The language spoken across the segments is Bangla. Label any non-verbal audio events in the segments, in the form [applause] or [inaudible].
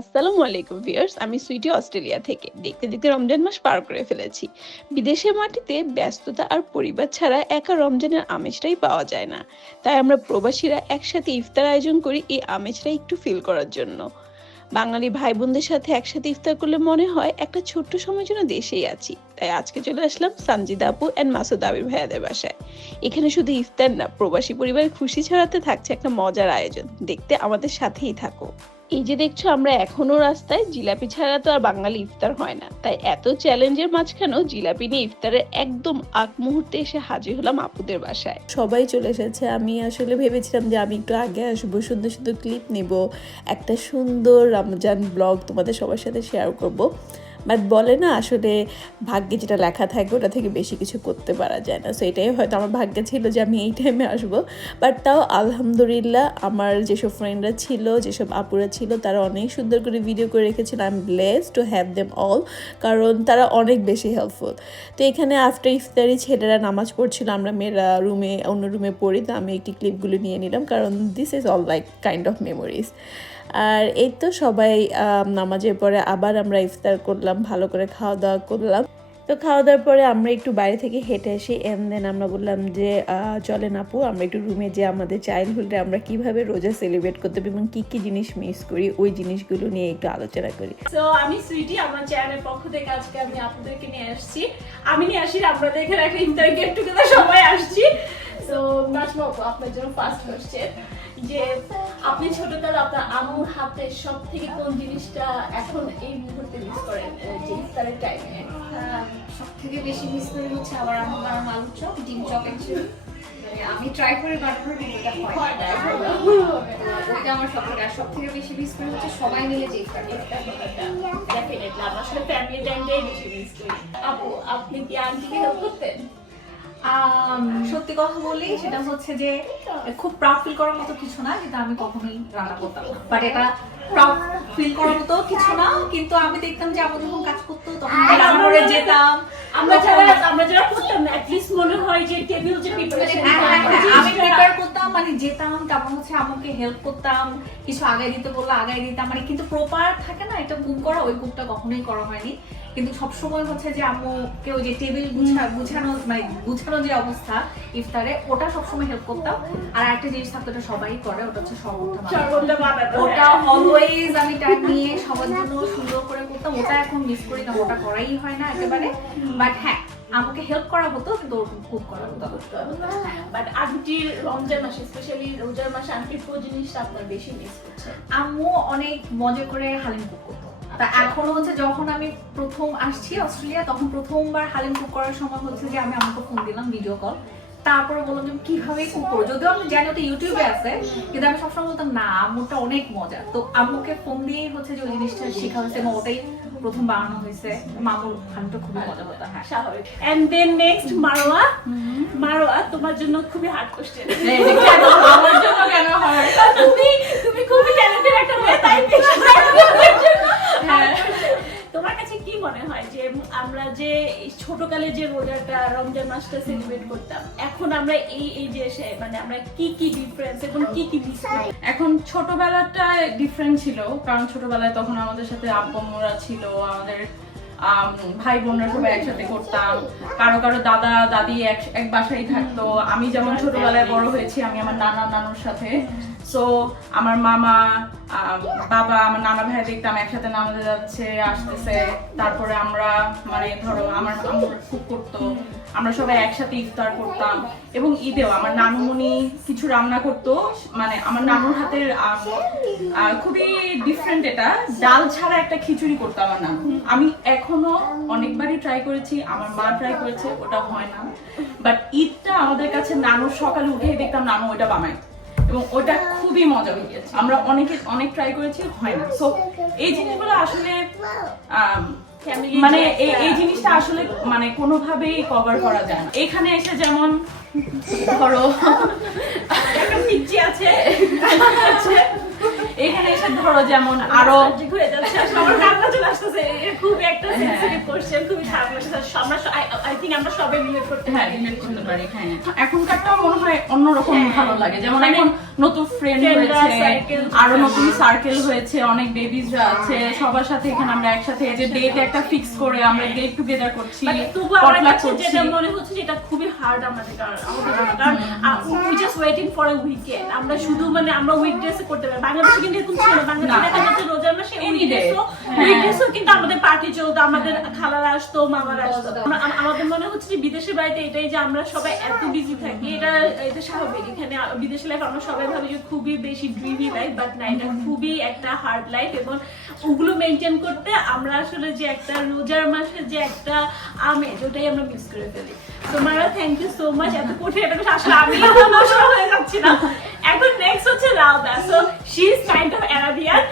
আসসালামু আলাইকুম ভিউয়ার্স, আমি সুইটি অস্ট্রেলিয়া থেকে। দেখতে দেখতে রমজান মাস পার করে ফেলেছি। বিদেশের মাটিতে ব্যস্ততা আর পরিবার ছাড়া একা রমজানের আমেজটাই পাওয়া যায় না। তাই আমরা প্রবাসীরা একসাথে ইফতার আয়োজন করি এই আমেজটা একটু ফিল করার জন্য। বাঙালি ভাই বোনদের সাথে একসাথে ইফতার করলে মনে হয় একটা ছোট্ট সময় জন্য দেশেই আছি। তাই আজকে চলে আসলাম সানজিদা আপু অ্যান্ড মাসুদ আবির ভাইয়াদের বাসায়। এখানে শুধু ইফতার না, প্রবাসী পরিবারের খুশি ছড়াতে থাকছে একটা মজার আয়োজন। দেখতে আমাদের সাথেই থাকো। এই যে দেখছ, আমরা এখনও রাস্তায় জিলাপি ছাড়া তো আর বাঙালি ইফতার হয় না। তাই এত চ্যালেঞ্জের মাঝখানেও জিলাপি নিয়ে ইফতারের একদম আগ মুহূর্তে এসে হাজির হলাম আপুদের বাসায়। সবাই চলে এসেছে। আমি আসলে ভেবেছিলাম যে আমি একটু আগে আসব, সুন্দর সুন্দর ক্লিপ নেব, একটা সুন্দর রমজান ব্লগ তোমাদের সবার সাথে শেয়ার করব। বাট বলে না আসলে ভাগ্যে যেটা লেখা থাকে ওটা থেকে বেশি কিছু করতে পারা যায় না। সো এটাই হয়তো আমার ভাগ্যে ছিল যে আমি এই টাইমে আসব। বাট তাও আলহামদুলিল্লাহ আমার যেসব ফ্রেন্ডরা ছিল, যেসব আপুরা ছিল, তারা অনেক সুন্দর করে ভিডিও করে রেখেছিল। I am bless to have them all কারণ তারা অনেক বেশি হেল্পফুল তো এখানে আফটার ইফতারি ছেলেরা নামাজ পড়ছিল, আমরা মেয়েরা রুমে অন্য রুমে পড়ি, তো আমি একটি ক্লিপগুলো নিয়ে নিলাম। কারণ this is all like kind of memories আর এই তো সবাই নামাজের পরে আবার আমরা ইফতার করলাম, ভালো করে খাওয়া দাওয়া করলাম। তো খাওয়া দাওয়ার পরে আমরা একটু বাইরে থেকে হেঁটে আসি এন্ড দেন আমরা বললাম যে চলেন আপু, আমরা একটু রুমে যে আমাদের চাইল্ডহুডে আমরা কীভাবে রোজা সেলিব্রেট করতে পারি এবং কী কী জিনিস মিস করি, ওই জিনিসগুলো নিয়ে একটু আলোচনা করি। তো আমি সুইটি আমার চ্যানেলের পক্ষ থেকে আজকে আমি আপনাদেরকে নিয়ে আসছি। আমি নিয়ে আসি আপনাদের এখানে একটা ইফতার গেট সবাই আসছি। তো আপু, আপনার জন্য ফার্স্ট কোশ্চেন যে আপনি ছোটকালে আপনার আম্মুর হাতে সব থেকে কোন জিনিসটা এখন এই মুহূর্তে মিস করেন যে ইফতারের টাইমে সব থেকে বেশি মিস করি হচ্ছে আমার বানানো আলুর চপ ডিম চপ অ্যাকচুয়ালি মানে আমি ট্রাই করে বানানোর হয় না। ওইটা আমার সব থেকে সব থেকে বেশি মিস করি হচ্ছে সবাই মিলে যে ইফতার ডেফিনেটলি আমরা আসলে ফ্যামিলি টাইমটাই বেশি মিস করি। আপু আপনি কি আন্টিকে হেল্প করতেন? সত্যি কথা বলি সেটা হচ্ছে যে খুব প্রাউড ফিল করার মতো কিছু না কিন্তু আমি কখনোই রান্না করতাম না। বাট এটা প্রাউড ফিল করার মতো কিছু না কিন্তু আমি দেখতাম যে আমার যখন কাজ করতো তখন রান্না করে যেতাম। আমরা যারা আমরা যারা করতাম মনে হয় যে টেবিল যে প্রিপারেশন হ্যাঁ, হ্যাঁ, হ্যাঁ, আমি প্রিপেয়ার করতাম মানে যেতাম তারপর হচ্ছে আমাকে হেল্প করতাম কিছু আগায় দিতে বললে আগায় দিতাম মানে কিন্তু প্রপার থাকে না এটা কুক করা ওই কুকটা কখনোই করা হয়নি। কিন্তু সবসময় হচ্ছে যে আম্মুকে ওই যে টেবিল গুছানো মানে গুছানো যে অবস্থা ইফতারে ওটা সবসময় হেল্প করতাম। আর একটা জিনিস থাকতো ওটা সবাই করে ওটা হচ্ছে। সর্বদা বানানো। ওটা অলওয়েজ আমি টাইম নিয়ে সবার জন্য সুন্দর করে করতাম। ওটা এখন মিস করি না ওটা করাই হয় না একেবারে। বাট হ্যাঁ আমাকে হেল্প করা হতো কিন্তু ওরকম কুক করা হতো। বাট আন্টির রমজান মাসে স্পেশালি রোজার মাসে আন্টির কোন জিনিসটা আপনার বেশি মিস করছে। আম্মু অনেক মজা করে হালিম কুক করতো। তা এখনও হচ্ছে যখন আমি প্রথম আসছি অস্ট্রেলিয়া তখন প্রথমবার হালিম কুক করার সময় হচ্ছে যে আমি আমাকে ফোন দিলাম ভিডিও কল তারপরে বললাম যে কীভাবে কুক করব যদিও আমি জানি ওটা ইউটিউবে আছে কিন্তু আমি সবসময় বলতাম না আম্মুটা অনেক মজা তো আম্মুকে ফোন দিয়েই হচ্ছে যে ওই জিনিসটা শেখা হয়েছে এবং ওটাই প্রথম বানানো হয়েছে মামুর হালিমটা খুবই মজা হতো হ্যাঁ স্বাভাবিক and then next Marwa Marwa তোমার জন্য খুবই হার্ড কোশ্চেন আমার জন্য কেন হয় তুমি তুমি খুবই ট্যালেন্টেড একটা মেয়ে তাই হ্যাঁ। তোমার কাছে কি মনে হয় যে আমরা যে ছোটকালে যে রোজাটা, রমজান মাসটা সেলিব্রেট করতাম, এখন আমরা এই এই যে এসে মানে আমরা কি কি ডিফারেন্স এবং কি কি মিস এখন ছোটবেলাটা ডিফারেন্ট ছিল, কারণ ছোটবেলায় তখন আমাদের সাথে ছিল, আমাদের ভাই বোনরা সবাই একসাথে করতাম। কারও কারও দাদা, দাদি এক এক বাসায় থাকতো। আমি যেমন ছোটবেলায় বড় হয়েছি, আমি আমার নানা, নানুর সাথে সো আমার মামা বাবা, আমার নানা ভাই দেখতাম একসাথে নামাজে যাচ্ছে, আসতেছে। তারপরে আমরা মানে ধরো, আমার খুব করতো। আমরা সবাই একসাথে ইফতার করতাম। এবং ঈদেও আমার নানুমণি কিছু রান্না করতো। মানে আমার নানুর হাতের খুবই ডিফারেন্ট এটা। ডাল ছাড়া একটা খিচুড়ি করতো আমার নানু। আমি এখনও অনেকবারই ট্রাই করেছি, আমার মা ট্রাই করেছে, ওটা হয় না। বাট ঈদটা আমাদের কাছে নানুর সকালে উঠেই দেখতাম নানু ওইটা বানায়। এবং ওটা খুবই মজা হয়েছে আমরা অনেকে অনেক ট্রাই করেছি হয় না। সো এই জিনিসগুলো আসলে মানে এই- এই জিনিসটা আসলে মানে কোনোভাবেই কভার করা যায় না। এখানে এসে যেমন ধরো একটা পিচ্ছি আছে এখানে এসে ধরো যেমন আরও হয়ে যাচ্ছে আমার কান্না চলে আসতেছে। খুব একটা সেন্সিটিভ কোশ্চেন খুবই খারাপ লাগছে। আমরা আই থিঙ্ক আমরা সবাই রিলেট করতে হ্যাঁ করতে পারি হ্যাঁ। এখনকারটা মনে হয় অন্যরকম হ্যাঁ। ভালো লাগে। যেমন মানে এখন নতুন ফ্রেন্ড হয়েছে আরও নতুন সার্কেল হয়েছে অনেক বেবিজরা আছে। সবার সাথে এখানে আমরা একসাথে যে ডেট একটা ফিক্স করে আমরা গেট টুগেদার করছি মানে তবু আমার কাছে যেটা মনে হচ্ছে খুবই হার্ড আমাদের কারণ we just waiting for a weekend আমরা শুধু মানে আমরা উইকডেসে করতে পারি। বাংলাদেশে কিন্তু এরকম ছিল বাংলাদেশে। দেখা যাচ্ছে রোজার মাসে। উইকডেসও কিন্তু আমাদের পার্টি চলতো আমাদের খালারা আসতো মামারা আসতো। আমরা- আমাদের মনে হচ্ছে যে বিদেশের বাড়িতে এটাই যে আমরা সবাই এত বিজি থাকি এটা এটা স্বাভাবিক। এখানে বিদেশের লাইফ আমরা সবাই ভাবি যে খুবই বেশি ড্রিমি লাইফ বাট না এটা খুবই একটা হার্ড লাইফ এবং ওগুলো মেনটেন করতে আমরা আসলে যে একটা রোজার মাসের যে একটা আমেজ ওটাই আমরা মিস করে ফেলি। তোমারা থ্যাংক ইউ সো মাচ এত কঠিন একটা কথা আসলে আমি ইমোশনাল হয়ে যাচ্ছি না। এখন নেক্সট হচ্ছে Rauda so she is kind of Arabian.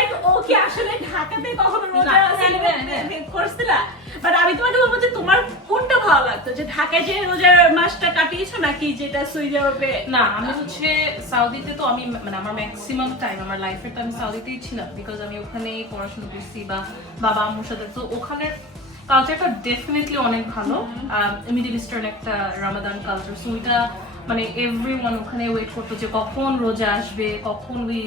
Like okay আসলে ঢাকাতে কখনো রোজা সেলিব্রেট করছিলা। বাট আমি তোমাকে বলব যে তোমার কোনটা ভালো লাগতো যে ঢাকায় যে রোজার মাসটা কাটিয়েছো নাকি যেটা সৌদি আরবে? না আমি হচ্ছে সাউদিতে তো আমি মানে আমার ম্যাক্সিমাম টাইম আমার লাইফের তো আমি সাউদিতেই ছিলাম বিকজ আমি ওখানেই পড়াশোনা করছি বা বাবা আম্মুর সাথে। তো ওখানে কালচারটা ডেফিনেটলি অনেক ভালো। মিডিল ইস্টার্ন একটা রামাদান কালচার সো ওইটা মানে এভরি ওয়ান ওখানে ওয়েট করতো যে কখন রোজা আসবে কখন ওই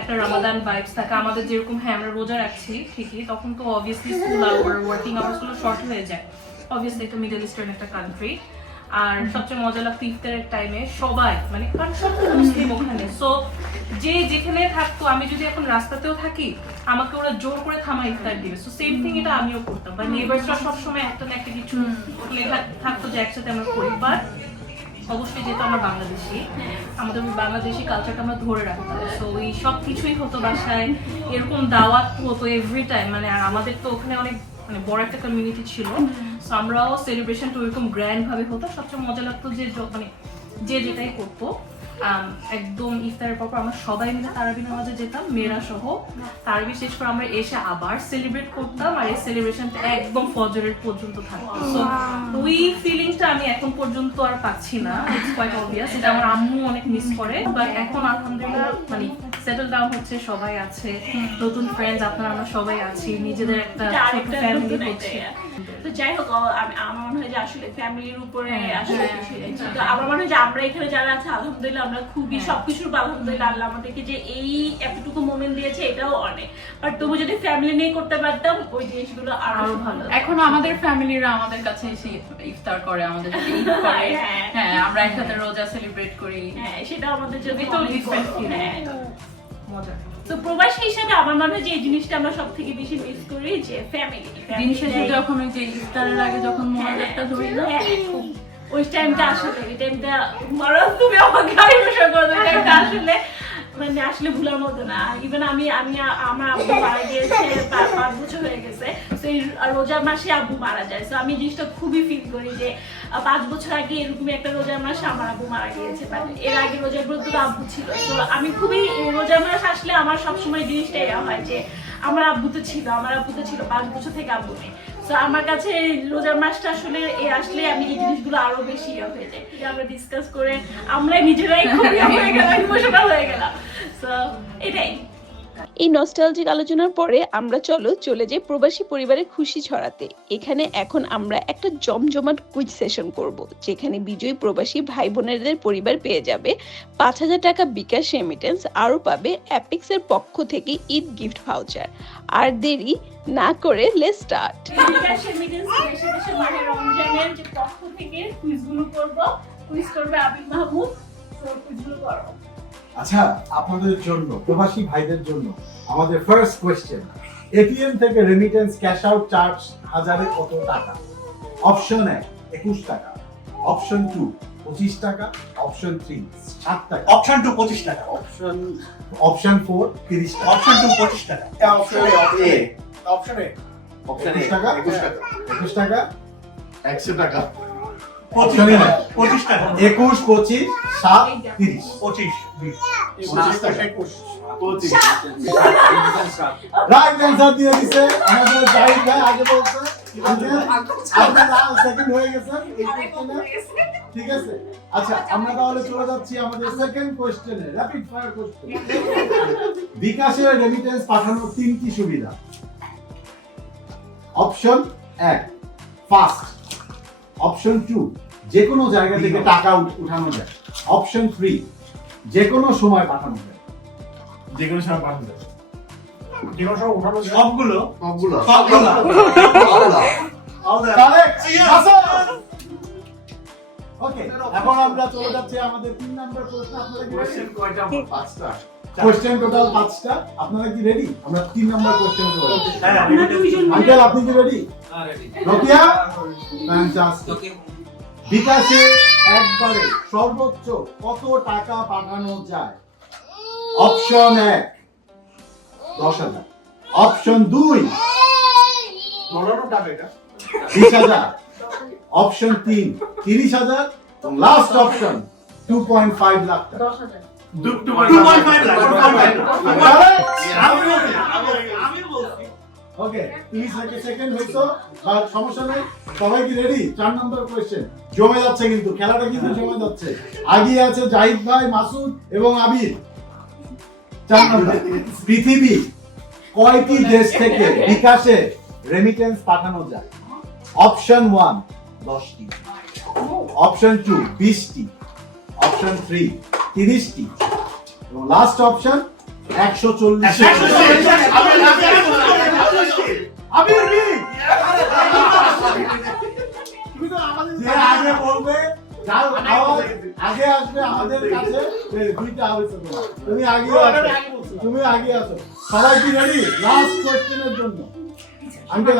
একটা রামাদান ভাইবস থাকে। আমাদের যেরকম হ্যাঁ আমরা রোজা রাখছি ঠিকই তখন তো অবভিয়াসলি স্কুল আওয়ার ওয়ার্কিং আওয়ার্সগুলো শর্ট হয়ে যায়। অবভিয়াসলি এটা মিডল ইস্টার্ন একটা কান্ট্রি আর সবচেয়ে মজা লাগতো ইফতারের টাইমে সবাই মানে কারণ সব মুসলিম ওখানে। সো যে যেখানে থাকতো আমি যদি এখন রাস্তাতেও থাকি আমাকে ওরা জোর করে থামা ইফতার দিবে। সো সেম থিং এটা আমিও করতাম। বা নেবার্সরা সবসময় একটা না একটা কিছু লেখা থাকতো যে একসাথে আমরা করি। বাট অবশ্যই যেহেতু আমরা বাংলাদেশি, আমাদের বাংলাদেশি কালচারটা আমরা ধরে রাখতাম। সো এই সব কিছুই হতো বাসায়, এরকম দাওয়াত হতো এভরি টাইম মানে আর আমাদের তো ওখানে অনেক মানে বড় একটা কমিউনিটি ছিল। সো আমরাও সেলিব্রেশনটা ওইরকম গ্র্যান্ড ভাবে হতো। সবচেয়ে মজা লাগতো যে মানে যে যেটাই করতো। একদম ইফতারের পর আমরা সবাই মিলে তারাবি নামাজে যেতাম মেয়েরা সহ। তারাবি শেষ করে আমরা এসে আবার সেলিব্রেট করতাম আর এই সেলিব্রেশনটা একদম ফজরের পর্যন্ত থাকতো। সো ওই ফিলিংসটা আমি এখন পর্যন্ত আর পাচ্ছি না। ইটস কোয়াইট অবভিয়াস এটা আমার আম্মু অনেক মিস করে। বাট এখন আলহামদুলিল্লাহ মানে সেটেল ডাউন হচ্ছে সবাই আছে। নতুন ফ্রেন্ডস আপনারা আমরা সবাই আছি। নিজেদের একটা ছোট ফ্যামিলি হচ্ছে। তো যাই হোক আমি- আমার মনে হয় যে আসলে ফ্যামিলির উপরে হ্যাঁ, আসলে হ্যাঁ। তো আমার মনে হয় যে আমরা এখানে যারা আছে আলহামদুলিল্লাহ আমরা খুবই হ্যাঁ। সবকিছুর আলহামদুলিল্লাহ আল্লাহ আমাদেরকে যে এই এতটুকু মোমেন্ট দিয়েছে এটাও অনেক বাট তবু যদি ফ্যামিলি নিয়ে করতে পারতাম ওই জিনিসগুলো আরও ভালো। এখন আমাদের ফ্যামিলিরা আমাদের কাছে এসে ইফতার করে আমাদের ঈদ [laughs] করে হ্যাঁ। হ্যাঁ আমরা একসাথে রোজা সেলিব্রেট করি হ্যাঁ সেটা আমাদের জন্য। হ্যাঁ। মজা তো প্রবাসী হিসাবে আমার মনে হয় যে এই জিনিসটা আমরা সব থেকে বেশি মিস করি যে ফ্যামিলি দিন শেষে যখন ওই যে ইফতারের আগে যখন মোনাজাতটা ধরি না ওই টাইমটা আসলে ওই টাইমটা মরণ তুমি আমাকে বসে করো ওই টাইমটা আসলে মানে আসলে ভুলার মতো না। ইভেন আমি আমি আমার আব্বু মারা গিয়েছে পাঁচ বছর হয়ে গেছে। এই রোজার মাসে আব্বু মারা যায়। তো আমি জিনিসটা খুবই ফিল করি যে পাঁচ বছর আগে এরকমই একটা রোজার মাসে আমার আব্বু মারা গিয়েছে। বাট এর আগে রোজার ব্রত তো আব্বু ছিল। তো আমি খুবই রোজার মাস আসলে আমার সবসময় জিনিসটা এরা হয় যে আমার আব্বু তো ছিল আমার আব্বু তো ছিল পাঁচ বছর থেকে আব্বু নেই। তো আমার কাছে রোজার মাসটা আসলে এ আসলে আমি এই জিনিসগুলো আরও বেশি ইয়ে হয়ে যায়। আমরা ডিসকাস করে আমরা নিজেরাই খুব ইয়ে হয়ে গেলাম ইমোশনাল হয়ে গেলাম। এই নস্টালজিক আলোচনার পরে আমরা চলো চলে যাই প্রবাসী পরিবারের খুশি ছড়াতে। এখানে এখন আমরা একটা জমজমাট কুইজ সেশন করব, যেখানে বিজয়ী প্রবাসী ভাই বোনেদের পরিবার পেয়ে যাবে পাঁচ হাজার টাকা বিকাশ রেমিটেন্স আরও পাবে অ্যাপিক্সের পক্ষ থেকে ঈদ গিফট ভাউচার আর দেরি না করে লেট স্টার্ট আচ্ছা আপনাদের জন্য প্রবাসী ভাইদের জন্য আমাদের ফার্স্ট কোয়েশ্চেন এটিএম থেকে রেমিটেন্স ক্যাশ আউট চার্জ হাজারে কত টাকা? অপশন এক একুশ টাকা। অপশন টু পঁচিশ টাকা। অপশন থ্রি সাত টাকা। অপশন টু পঁচিশ টাকা। অপশন অপশন ফোর তিরিশ টাকা। অপশন টু পঁচিশ টাকা। Option A option A option একুশ টাকা? একুশ টাকা। একুশ টাকা? একশো টাকা। একুশ পঁচিশ সাত তিরিশ। পঁচিশ বিশ। পঁচিশ। টাকা একুশ পঁচিশ রাইট অ্যান্সার দিয়ে দিছে। আমাদের জাহিদ ভাই আগে বলছে। সেকেন্ড হয়ে গেছে। ঠিক আছে? আচ্ছা আমরা তাহলে চলে যাচ্ছি আমাদের সেকেন্ড কোশ্চেনে র্যাপিড ফায়ার কোশ্চেন বিকাশের রেমিটেন্স পাঠানোর তিনটি সুবিধা। অপশন এক ফাস্ট অপশন টু যে কোনো জায়গা থেকে টাকা উঠানো যায়। অপশন থ্রি যে কোনো সময় পাঠানো যায়। যে কোনো সময় পাঠানো যাবে যে কোনো সময় উঠানো যাবে। সবগুলো? সবগুলো। সবগুলো। ওকে এখন আমরা চলে যাচ্ছি আমাদের তিন নম্বর প্রশ্ন। আপনারা কি কয়টা পাঁচটা। কোশ্চেন টোটাল পাঁচটা। আপনারা কি রেডি আমরা তিন নম্বর কোশ্চেন হ্যাঁ, আঙ্কেল আপনি কি রেডি রোকিয়া ফ্যান্টাস্টিক বিকাশে একবারে সর্বোচ্চ কত টাকা পাঠানো যায়? অপশন এক দশ হাজার। অপশন দুই বড় টাকা এটা। বিশ হাজার। অপশন তিন তিরিশ হাজার। এবং last option two point five lakh টাকা দু- 2.5 লাখ, 2.5 লাখ। আমি বলছি, আমি বলছি। ওকে তিরিশ সেকেন্ড হইতো আর সমস্যা নেই সবাই কি রেডি চার নম্বর কোয়েশ্চেন জমে যাচ্ছে কিন্তু খেলাটা কিন্তু জমে যাচ্ছে আগিয়ে আছে জাহিদ ভাই মাসুদ এবং আবির চার নম্বর পৃথিবী কয়টি দেশ থেকে বিকাশে রেমিটেন্স পাঠানো যায় অপশন ওয়ান দশটি অপশন টু বিশটি অপশন থ্রি তিরিশটি। এবং লাস্ট অপশন একশো চল্লিশ। আগে আসবে, আমাদের কাছে তুমি আগে তুমি আগে আসো। সবাই কি রেডি লাস্ট জন্য। আঙ্কেল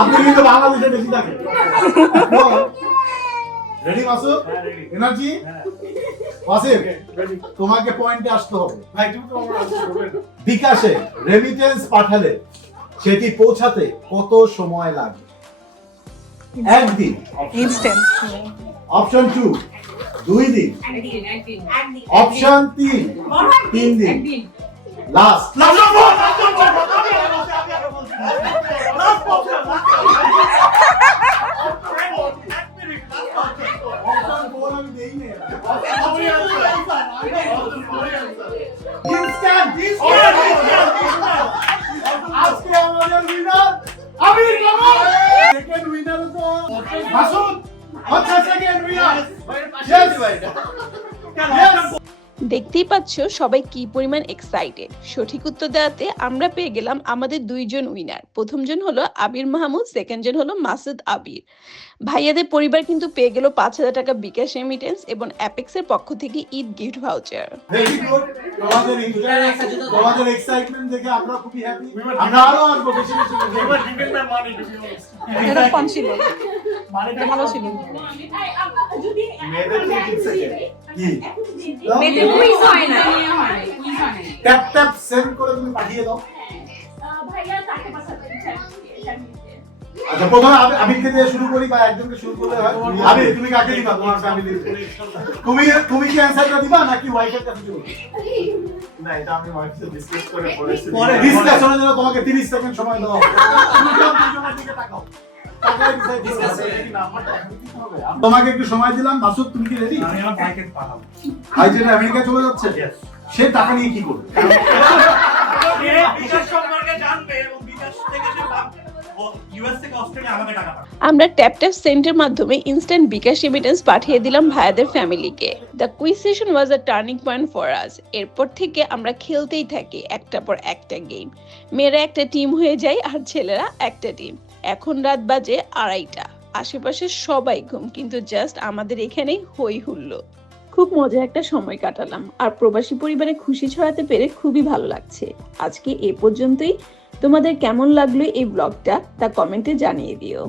আপনি কিন্তু বাংলাদেশে বেশি থাকেন রেডি হ্যাঁ, এনার্জি ওয়াসিম তোমাকে পয়েন্টে আসতে হবে। ভাই, তুমি তো আমার। বিকাশে রেমিটেন্স পাঠালে সেটি পৌঁছাতে কত সময় লাগে একদিন। অপশন টু দুই দিন। অপশন তিন তিন দিন। লাস্ট Last 20 সবাই কি পরিমাণ এক্সাইটেড সঠিক উত্তর দেওয়াতে আমরা পেয়ে গেলাম আমাদের দুইজন উইনার প্রথমজন হলো আবির মাহমুদ সেকেন্ড জন হলো মাসুদ আবির। ভাইয়াদের পরিবার কিন্তু পেয়ে গেল পাঁচ হাজার টাকা বিকাশ রেমিটেন্স এবং অ্যাপেক্সের পক্ষ থেকে ঈদ গিফট ভাউচার তোমাদের এক্সাইটমেন্ট দেখে আমরা খুবই হ্যাপি আমরা আরও আসব বেশি বেশি করে। We were giving them money to be honest. এটা ফোন ছিল Money ভালো ছিল। এই, আম- যদি মেয়েদের। কি? মেয়েদের হয় না। ট্যাপ ট্যাপ সেন্ড করে তুমি পাঠিয়ে দাও। আচ্ছা প্রথমে আবিরকে দিয়ে শুরু করি বা একজনকে শুরু করলে হয়। আবির তুমি কাকে দিবা? তোমার ফ্যামিলিতে তুমি তুমি কি অ্যানসারটা দিবা নাকি ওয়াইফের কাছে চলবে না এটা আমি ওয়াইফ ডিসকাস করে বলেছি। পরে ডিসকাশনের জন্য তোমাকে 30 সেকেন্ড সময় দেওয়া তুমি দুজনের দিকে তাকাও। তাকায় decide করো। নাম্বারটা এখন দিতে হবে তোমাকে একটু সময় দিলাম। মাসুদ তুমি কি রেডি আমি আমার ভাইকে পাঠাবো। ভাই যেটা আমেরিকা চলে যাচ্ছে. সে টাকা নিয়ে কি করবে। আমরা ট্যাপ ট্যাপ সেন্টের মাধ্যমে ইনস্ট্যান্ট বিকাশ রেমিটেন্স পাঠিয়ে দিলাম ভাইয়াদের ফ্যামিলিকে the quiz session was a turning point for us এরপর থেকে আমরা খেলতেই থাকি একটা পর একটা গেম মেয়েরা একটা টিম হয়ে যায় আর ছেলেরা একটা টিম এখন রাত বাজে আড়াইটা। আশেপাশে সবাই ঘুম কিন্তু জাস্ট আমাদের এখানেই হই হুল্লো খুব মজার একটা সময় কাটালাম। আর প্রবাসী পরিবারে খুশি ছড়াতে পেরে খুবই ভালো লাগছে। আজকে এ পর্যন্তই। তোমাদের কেমন লাগল এই ব্লগটা তা কমেন্টে জানিয়ে দিও।